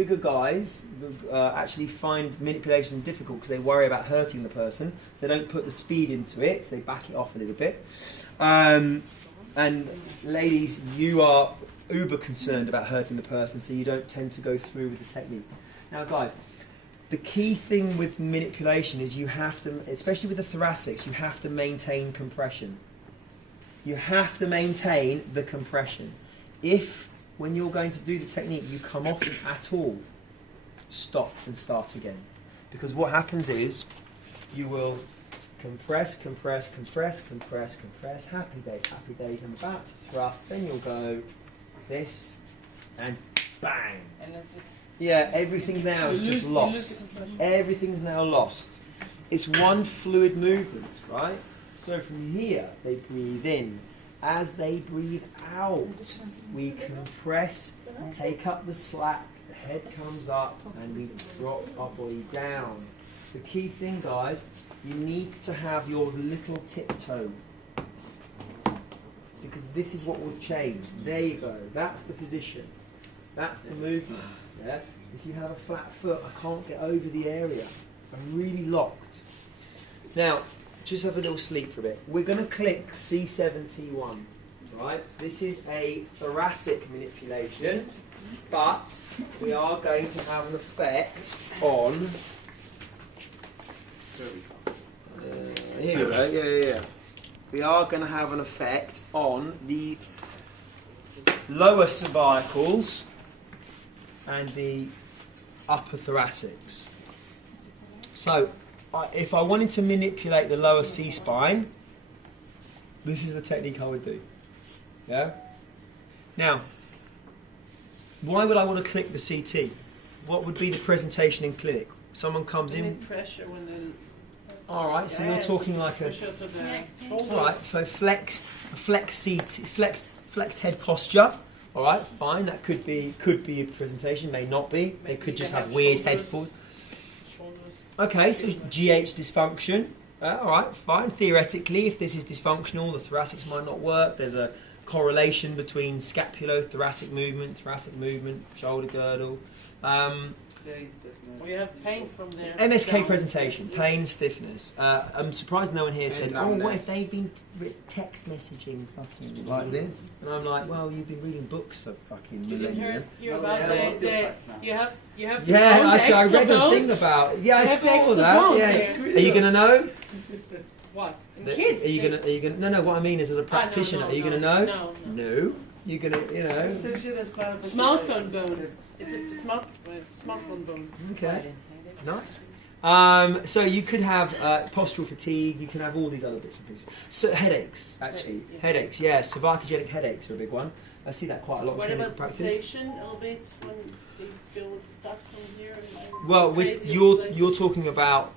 bigger guys actually find manipulation difficult because they worry about hurting the person, so they don't put the speed into it, so they back it off a little bit. And ladies, you are uber concerned about hurting the person, so you don't tend to go through with the technique. Now guys, the key thing with manipulation is you have to, especially with the thoracics, you have to maintain compression. You have to maintain the compression. If, when you're going to do the technique, you come off at all, stop and start again. Because what happens is, you will compress, compress, compress, compress, compress, happy days, I'm about to thrust, then you'll go this, and bang. And that's it. Yeah, everything now is just lost. Everything's now lost. It's one fluid movement, right? So from here, they breathe in. As they breathe out, we compress, take up the slack, the head comes up, and we drop our body down. The key thing, guys, you need to have your little tiptoe. Because this is what will change. There you go. That's the position. That's the movement. Yeah? If you have a flat foot, I can't get over the area. I'm really locked. Now, just have a little sleep for a bit. We're going to click C7T1. Right? So this is a thoracic manipulation, but we are going to have an effect on. Here we go. Yeah. We are going to have an effect on the lower cervicals and the upper thoracics. So, if I wanted to manipulate the lower C-spine, this is the technique I would do. Yeah? Now, why would I want to click the CT? What would be the presentation in clinic? Someone comes in. Pressure when they. All right, so you're talking like a. All right, so flexed head posture. All right, fine. That could be a presentation. May not be. They could just have weird head forward. Okay, so GH dysfunction. All right, fine. Theoretically, if this is dysfunctional, the thoracics might not work. There's a correlation between scapulothoracic movement, shoulder girdle. We have pain from there. MSK presentation, pain, stiffness. I'm surprised no one here said, oh, what if they've been text messaging fucking like this? And I'm like, well, you've been reading books for fucking millennia. You're about the you have yeah, actually, I read a thing about. Yeah, I saw that. Yes. Are you gonna know? What? Kids. Are you gonna? No. What I mean is, as a practitioner, are you gonna know? No. You're gonna, you know. Smartphone bone. It's a smartphone bone. Okay. Nice. So you could have postural fatigue. You can have all these other bits and pieces. So headaches, actually, headaches. Yeah, cervicogenic headaches are a big one. I see that quite a lot in clinical practice. What about rotation elevates when they feel it's stuck from here? Well, you're talking about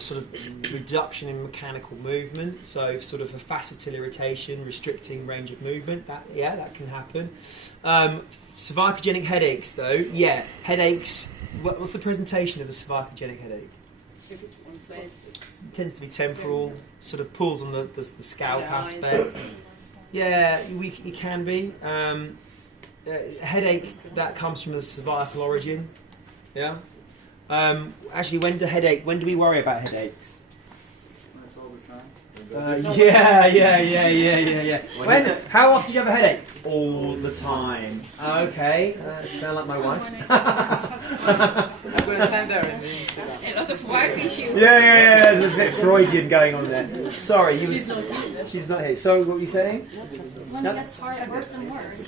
sort of reduction in mechanical movement, so sort of a facetal irritation, restricting range of movement. That can happen. Cervicogenic headaches, though, headaches. What's the presentation of a cervicogenic headache? If it's one place, it tends to be temporal, sort of pulls on the scalp aspect. Yeah, it can be. Headache that comes from the cervical origin. Yeah. Actually, when do we worry about headaches? That's all the time. Yeah. How often do you have a headache? All the time. Okay, sound like my wife. I'm going to stand there and then A lot of wife issues. Yeah. There's a bit Freudian going on there. Sorry, she's not here. So, what were you saying? When it gets worse and worse.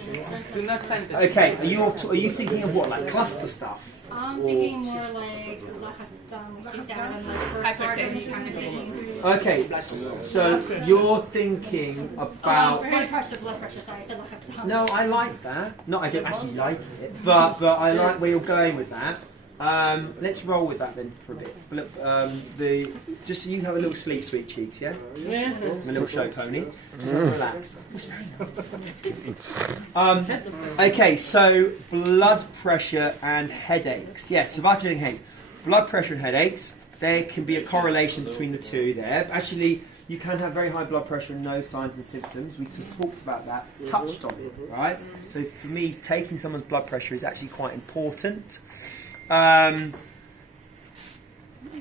do not stand there. Okay, are you thinking of what, like cluster stuff? I'm thinking more like what you said, like hypertension. Okay, so you're thinking about. Blood pressure. Sorry, I said lachatzam. No, I like that. No, I don't actually like it, but I like where you're going with that. Let's roll with that then for a bit. Look, just so you have a little sleep, sweet cheeks, yeah? Yeah. I'm a little show pony. Just relax. Okay, so blood pressure and headaches. Yes, cervicogenic headaches. Blood pressure and headaches. There can be a correlation between the two there. Actually, You can have very high blood pressure and no signs and symptoms. We talked about that, touched on it, right? So for me, taking someone's blood pressure is actually quite important.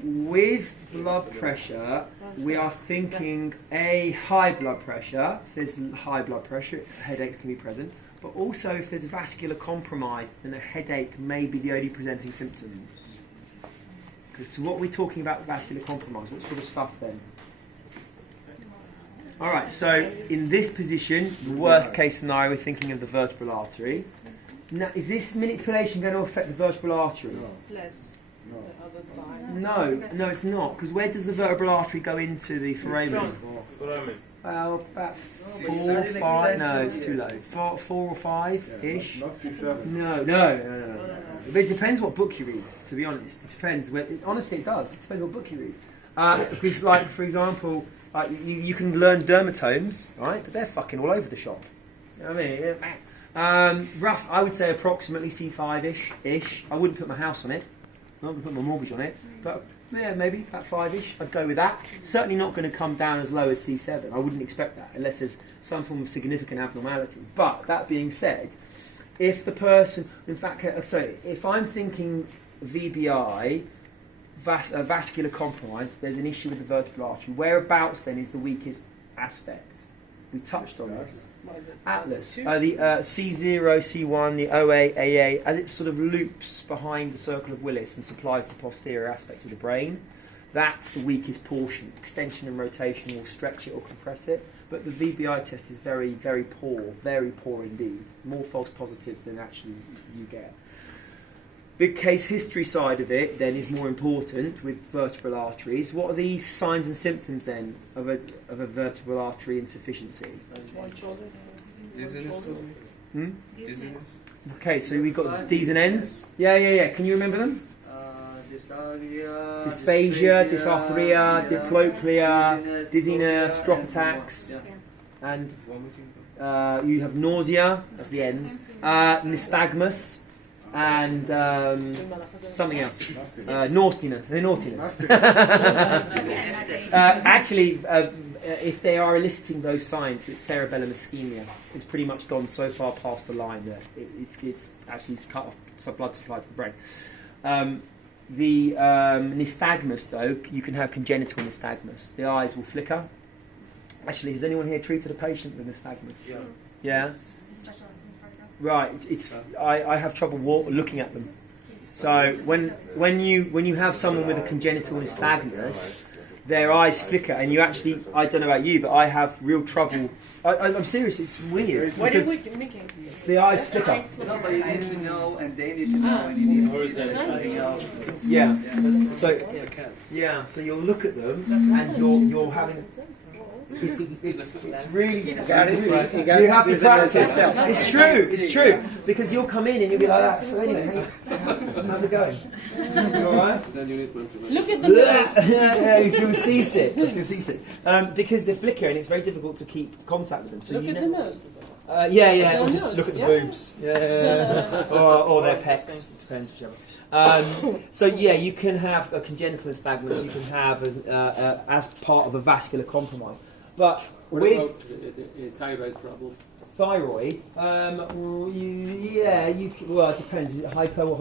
With blood pressure, we are thinking a high blood pressure. If there's high blood pressure, headaches can be present. But also, if there's vascular compromise, then a headache may be the only presenting symptoms. So what we're talking about vascular compromise, what sort of stuff then? Alright, so in this position, the worst case scenario, we're thinking of the vertebral artery. Now, is this manipulation going to affect the vertebral artery? Less. No. The other side. No, it's not. Because where does the vertebral artery go into the foramen? Well, about 4 or 5. No, it's too low. 4 or 5-ish. Not C7. No. But it depends what book you read, to be honest. It depends. Honestly, it does. It depends what book you read. Because, like, for example, you can learn dermatomes, right? But they're fucking all over the shop. You know what I mean? Rough, I would say approximately C5-ish. I wouldn't put my house on it. I wouldn't put my mortgage on it. But, yeah, maybe about 5-ish. I'd go with that. Certainly not going to come down as low as C7. I wouldn't expect that unless there's some form of significant abnormality. But, that being said, if the person, in fact, if I'm thinking VBI, vascular compromise, there's an issue with the vertebral artery. Whereabouts then is the weakest aspect? We touched on this. Atlas, the C0, C1, the OA, AA, as it sort of loops behind the circle of Willis and supplies the posterior aspect of the brain, that's the weakest portion. Extension and rotation will stretch it or compress it, but the VBI test is very, very poor indeed. More false positives than actually you get. The case history side of it then is more important with vertebral arteries. What are the signs and symptoms then of a vertebral artery insufficiency? That's one shoulder. Dizziness. Dizziness. Okay, so we've got D's and N's. Yeah. Can you remember them? Dysphagia, dysarthria, diplopia, dizziness, drop attacks, and you have nausea. That's the N's. Nystagmus. And something else. Naughtiness. Actually, if they are eliciting those signs, it's cerebellum ischemia. It's pretty much gone so far past the line that it's actually cut off some blood supply to the brain. The nystagmus, though, you can have congenital nystagmus. The eyes will flicker. Actually, has anyone here treated a patient with nystagmus? Yeah? Right, I have trouble looking at them. So when you have someone with a congenital nystagmus, their eyes flicker, and you actually, I don't know about you, but I have real trouble. I'm serious, it's weird. What are you making? The eyes flicker. No, but you need to know, and they need to know when you need to see something else. Yeah. So you'll look at them, and you're having. It's really. You have to practice. It's true. Because you'll come in and you'll be like that. So anyway, how's it going? You alright? Look at the nose. Yeah, you feel seasick. Because they're flickering, it's very difficult to keep contact with them. So Look at the nose. Or just look at the boobs. Yeah. or their pecs. Depends whichever. You can have a congenital nystagmus. You can have as part of a vascular compromise. But with thyroid problem? Thyroid, it depends. Is it hypo or